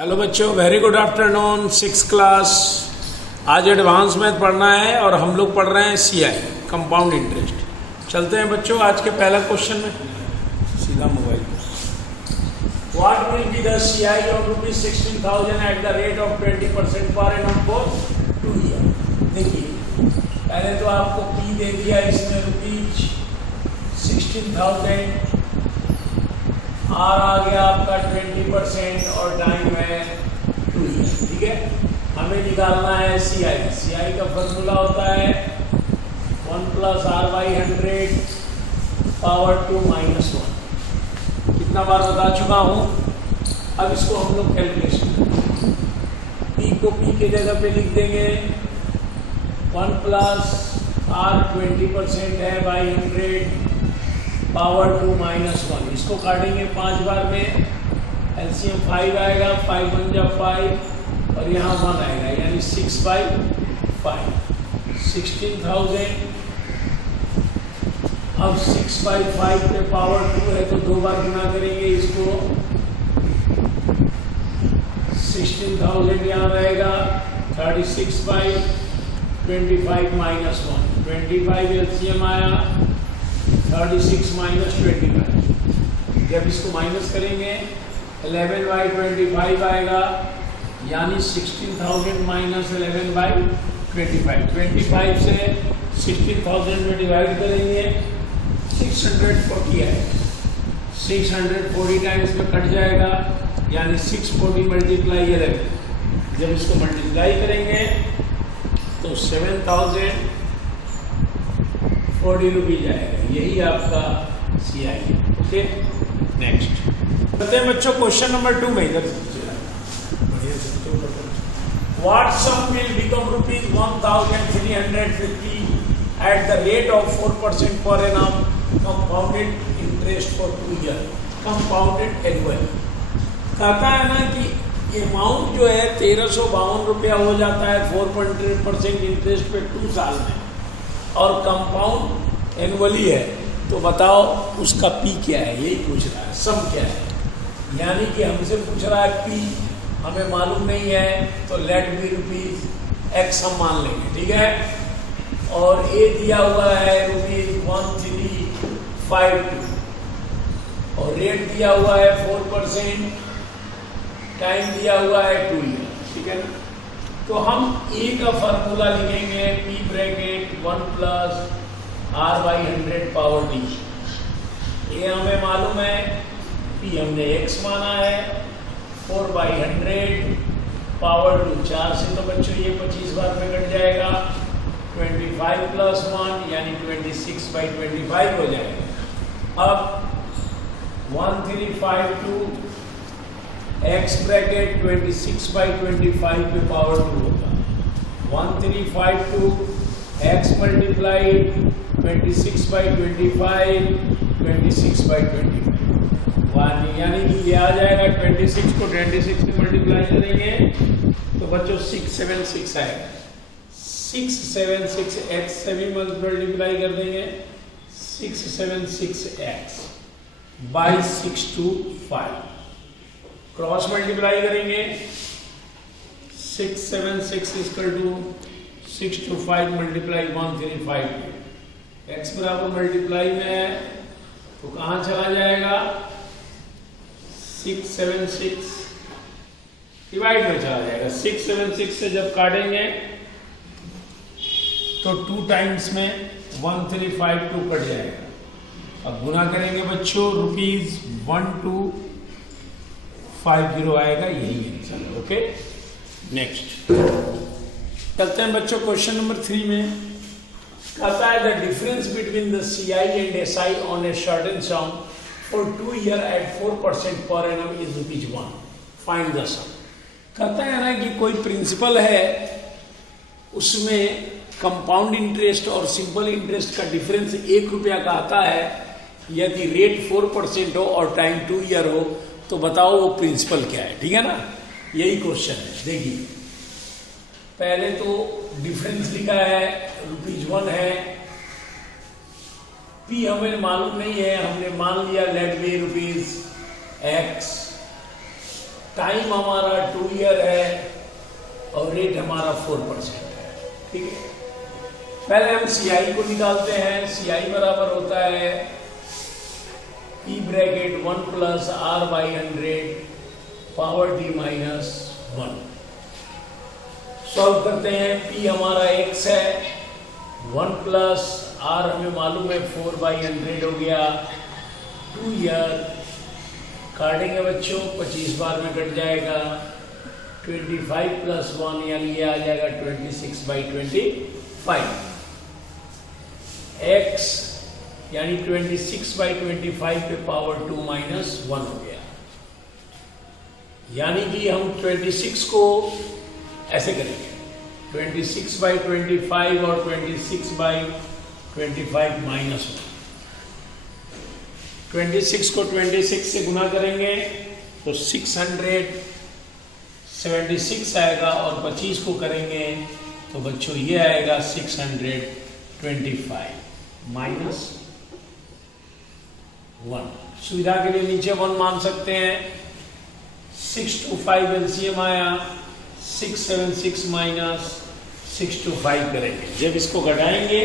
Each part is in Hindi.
हेलो बच्चों, very good afternoon. 6th class. आज एडवांस मैथ पढ़ना है और हम लोग पढ़ रहे हैं CI कंपाउंड इंटरेस्ट। चलते हैं बच्चों आज के पहला क्वेश्चन में। सीधा मोबाइल पर। What will be the CI of ₹16,000 eight the rate of 20% per annum for 2 year. देखिए, पहले तो आपको P दे दिया इसमें ₹16,000, आर आ गया आपका 20% और टाइम है 2 ईयर। ठीक है, हमें निकालना है CI का फॉर्मूला होता है 1 + R/100 पावर 2 - 1। कितना बार बता चुका हूँ। अब इसको हम लोग कैलकुलेशन करेंगे। P को P के जगह पे लिख देंगे 1 + R 20% है बाई 100 पावर 2 - 1। इसको काटेंगे 5 बार में, LCM 5 आएगा, 5 × 1 = 5 और यहाँ 1 आएगा, यानी 6/5। 16,000। अब 6/5 पे पावर 2 है तो 2 बार गुना करेंगे इसको। 16,000 यहाँ रहेगा, 36/25 - 1। 25 LCM आया, 36 - 25। जब इसको माइनस करेंगे 11/25 आएगा, यानी 16,000 - 11/25। 25 से 16,000 में डिवाइड करेंगे 640 आएगा। 640 टाइम्स में कट जाएगा, यानी 640 × 11। जब इसको मल्टीप्लाई करेंगे तो 7,040 रुपीज आएगा। यही आपका CI है। ओके, नेक्स्ट करते हैं बच्चों क्वेश्चन नंबर 2 में। इधर what sum will become ₹1,350 at the rate of 4% per annum compounded interest for 2 year, compounded annual. कहता है ना कि अमाउंट जो है 1,352 रुपया हो जाता है 4% इंटरेस्ट पे 2 साल में, और कंपाउंड एनुअली है। तो बताओ उसका P क्या है, यही पूछ रहा है। सम क्या है, यानी कि हमसे पूछ रहा है P, हमें मालूम नहीं है, तो लेट बी ₹X हम मान लेंगे। ठीक है, और A दिया हुआ है ₹1352 और रेट दिया हुआ है 4%, टाइम दिया हुआ है 2 ईयर। ठीक है ना, तो हम A का फार्मूला लिखेंगे P bracket 1 + R/100 power D। ये हमें मालूम है, P हमने X माना है, 4/100 पावर 2। 4 से तो बच्चों ये 25 बार में कट जाएगा, 25 + 1 यानी 26/25 हो जाएगा। अब 1352 X ब्रैकेट 26/25 पे पावर 2 होगा। 1352 X मल्टीप्लाई 26/25 26/25 यानी कि ये आ जाएगा 26 को 26 से मल्टीप्लाई करेंगे तो बच्चों 676 आएगा। 676 X से भी मल्टीप्लाई कर देंगे, 676 X बाई 625। क्रॉस मल्टीप्लाई करेंगे 676 = 625 × 1352। X बराबर मल्टीप्लाई में है तो कहाँ चला जाएगा, 676 डिवाइड में चला जाएगा। 676 से जब काटेंगे तो 2 टाइम्स में 1352 कट जाएगा। अब गुना करेंगे बच्चों, ₹1250 आएगा, यही आंसर। ओके, नेक्स्ट चलते हैं बच्चों क्वेश्चन नंबर 3 में। कहता है the difference between the CI and SI on a certain sum for 2 year at 4% per annum is ₹1। Find the sum. कहता है ना कि कोई प्रिंसिपल है, उसमें कंपाउंड इंटरेस्ट और सिंपल इंटरेस्ट का डिफरेंस ₹1 का आता है। यदि रेट 4% हो और टाइम 2 ईयर हो, तो बताओ वो प्रिंसिपल क्या है। ठीक है ना, यही क्वेश्चन है। देखिए, पहले तो डिफरेंस लिखा है ₹1 है, P हमें मालूम नहीं है, हमने मान लिया लेट बी ₹X टाइम हमारा 2 ईयर है और रेट हमारा 4% है। ठीक है, पहले हम CI को निकालते हैं। CI बराबर होता है P bracket 1 plus R by 100 power D minus 1। Solve करते हैं। P हमारा x है, 1 प्लस R हमें मालूम है 4 बाई 100 हो गया। 2 ईयर काटेंगे बच्चों, 25 बार में कट जाएगा। 25 प्लस 1 यानी ये आ जाएगा 26 बाई 25। x यानी 26 बाई 25 पे पावर 2 माइनस 1 हो गया। यानी कि हम 26 को ऐसे करेंगे, 26 बाई 25 और 26 बाई 25 माइनस 1। 26 को 26 से गुना करेंगे तो 676 आएगा और 25 को करेंगे तो बच्चों ये आएगा 625 माइनस 1। सुविधा के लिए नीचे 1 मान सकते हैं। 6 to 5 LCM आया, 676 माइनस 6 to 5 करेंगे। जब इसको घटाएंगे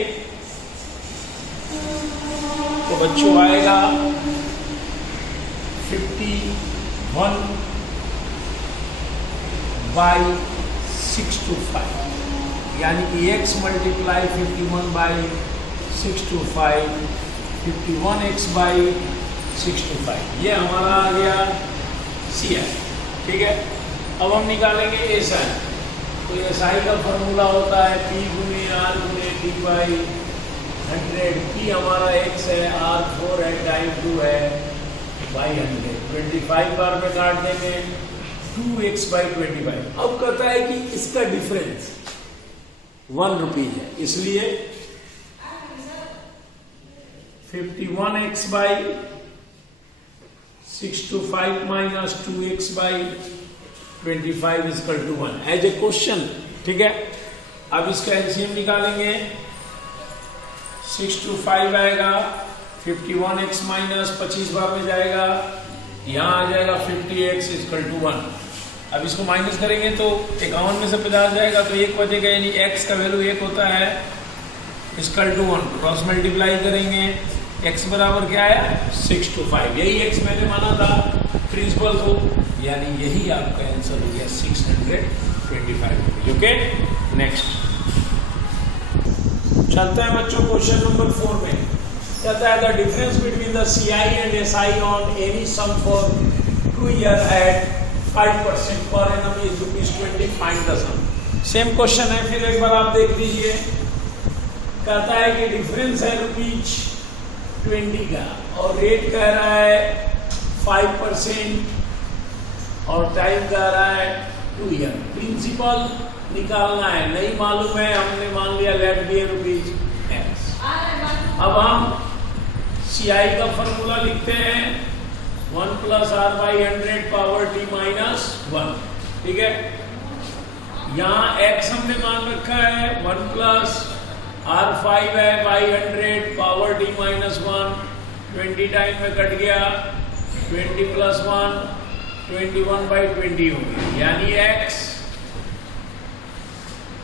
तो बच्चों आएगा 51 बाई 6 to 5, यानी कि x multiply 51 by 6 to 5, 51x by 6 to 5, ये हमारा आ गया CI। ठीक है, अब हम निकालेंगे SI। तो SI का फॉर्मूला होता है P गुने R गुने D बाई 100। P हमारा x है, R 4 है, टाइम 2 है बाई 100। 25 बार में काट देंगे, 2x बाई 25। अब कहता है कि इसका डिफरेंस 1 रुपीज है, इसलिए 51x by 6 to 5 minus 2x by 25 equal to 1 as a question. ठीक है, अब इसका एलसीएम निकालेंगे। 6 to 5 आएगा, 51x माइनस 25 बार में जाएगा, यहाँ आ जाएगा 50x इक्वल टू 1। अब इसको माइनस करेंगे तो 51 में से 50 जाएगा तो 1 बचेगा, यानी x का वैल्यू 1 होता है इक्वल टू 1। क्रॉस मल्टीप्लाई करेंगे, x बराबर क्या आया 6 to 5। यही x मैंने माना था प्रिंसिपल को, यानी यही आपका आंसर हो गया 625। ओके, नेक्स्ट चलते हैं बच्चों क्वेश्चन नंबर 4 में। कहता है the difference between the CI and SI on any sum for 2 year at 5% per annum is ₹20। Find the sum. Same question है, फिर एक बार आप देख लीजिए। कहता है कि डिफरेंस है ₹20 का और रेट कह रहा है 5% और टाइम कह रहा है 2 ईयर। प्रिंसिपल निकालना है, नहीं मालूम है, हमने मान लिया लेट बी ₹x। अब हम CI का फॉर्मूला लिखते हैं 1 plus R by 100 power D minus 1। ठीक है, यहाँ x हमने मान रखा है 1 प्लस R5 है by 100 power D minus 1। 20 time में कट गया, 20 प्लस 1 21 बाई 20 हो गया, यानी x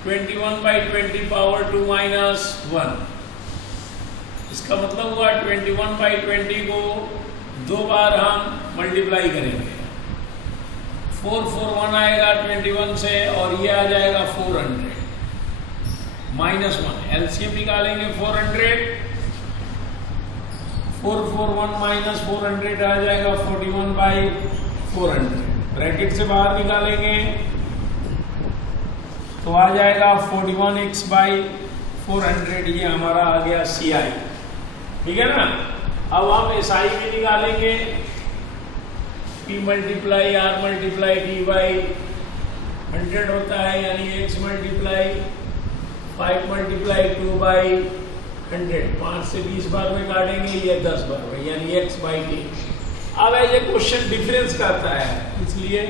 21 बाई 20 पावर 2 माइनस 1। इसका मतलब हुआ 21 बाई 20 को 2 बार हम मल्टीप्लाई करेंगे। 441 आएगा 21 से और ये आ जाएगा 400 माइनस 1। एलसीएम निकालेंगे 400, 441 माइनस 400 आ जाएगा 41 बाई 400। ब्रैकेट से बाहर निकालेंगे तो आ जाएगा 41x बाई 400। ये हमारा आ गया CI। ठीक है ना, अब हम SI भी निकालेंगे। P multiply R multiply D by 100 होता है, यानी x मल्टीप्लाई 5 मल्टीप्लाई 2 बाई 100। 5 से 20 बार में काटेंगे, ये 10 बार में, यानी x बाई D। अब ऐसे क्वेश्चन डिफरेंस करता है, इसलिए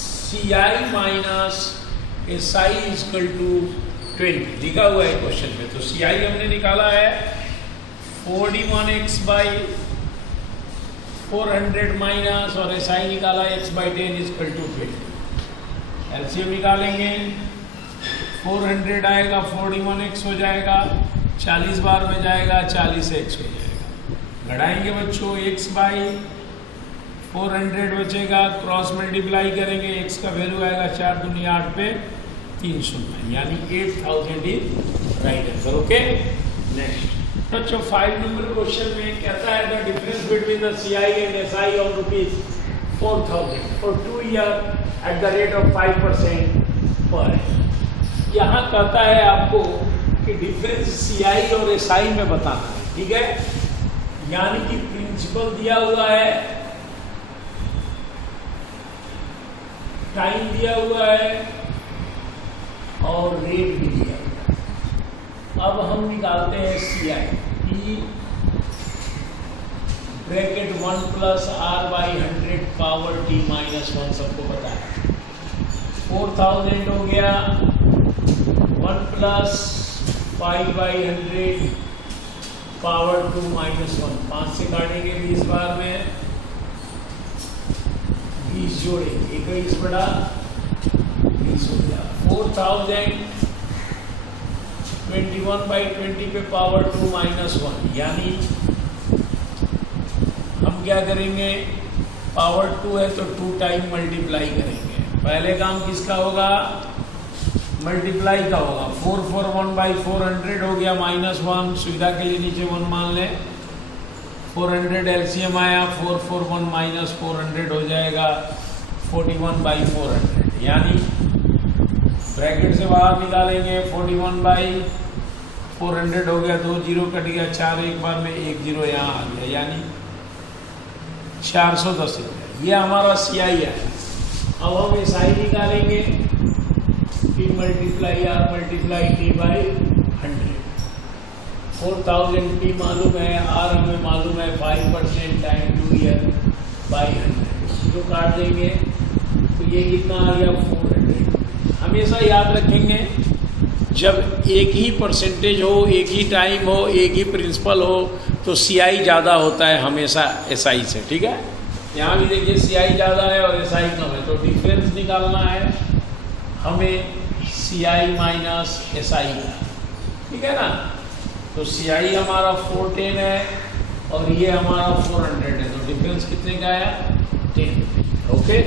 CI minus SI equal to 20 लिखा हुआ है क्वेश्चन में। तो CI हमने निकाला है 41x बाई 400 माइनस और SI निकाला x/10 इक्वल टू 20। एलसीएम निकालेंगे, 400 आएगा 41x हो जाएगा, 40 बार में जाएगा 40x हो जाएगा। घटाएंगे बच्चों, x/400 बचेगा, क्रॉस मल्टीप्लाई करेंगे, x का वैल्यू आएगा 4 दूनी 8 पे 3 शून्य, यानी 8000 is right answer. Okay, next बच्चों 5 नंबर क्वेश्चन में कहता है the difference between the CI and SI of ₹4000 for 2 year eight the rate of 5% पर। यहाँ कहता है आपको कि डिफरेंस CI और SI में बताना है, ठीक है। यानी कि प्रिंसिपल दिया हुआ है, टाइम दिया हुआ है और रेट भी दिया हुआ है। अब हम निकालते हैं CI, P bracket 1 + R/100 power T - 1 सबको पता है। 4000 हो गया, 1 + 5/100 पावर 2 - 1, 5 से काटेंगे 20 बार में, 20 जोड़े 21/20 हो गया। 4000 21/20 पे पावर 2 - 1, यानी हम क्या करेंगे, पावर 2 है तो 2 टाइम मल्टीप्लाई करेंगे। पहले काम किसका होगा, मल्टीप्लाई का होगा। 4 4 1/400 हो गया -1, सुविधा के लिए नीचे 1 मान लें। 400 एलसीएम आया, 4 4 1 -400 हो जाएगा 41/400, यानी ब्रैकेट से बाहर निकालेंगे। 41/400 हो गया, 2 जीरो कट गया, 4 एक बार में 1 जीरो यहाँ आ गया, यानी 410 हो गया। ये हमारा CI है। अब हम SI निकालेंगे, P × R × T/100। 4000 P मालूम है, R हमें मालूम है 5% टाइम 2 ईयर बाई 100, इसको काट देंगे तो ये कितना आ गया 400। हमेशा याद रखेंगे जब एक ही परसेंटेज हो, एक ही टाइम हो, एक ही प्रिंसिपल हो तो CI ज़्यादा होता है हमेशा SI से, ठीक है। यहाँ भी देखिए CI ज़्यादा है और SI कम है, तो डिफरेंस निकालना है हमें CI - SI का, ठीक है ना। तो CI हमारा 410 है और ये हमारा 400 है, तो डिफरेंस कितने का है 10। ओके।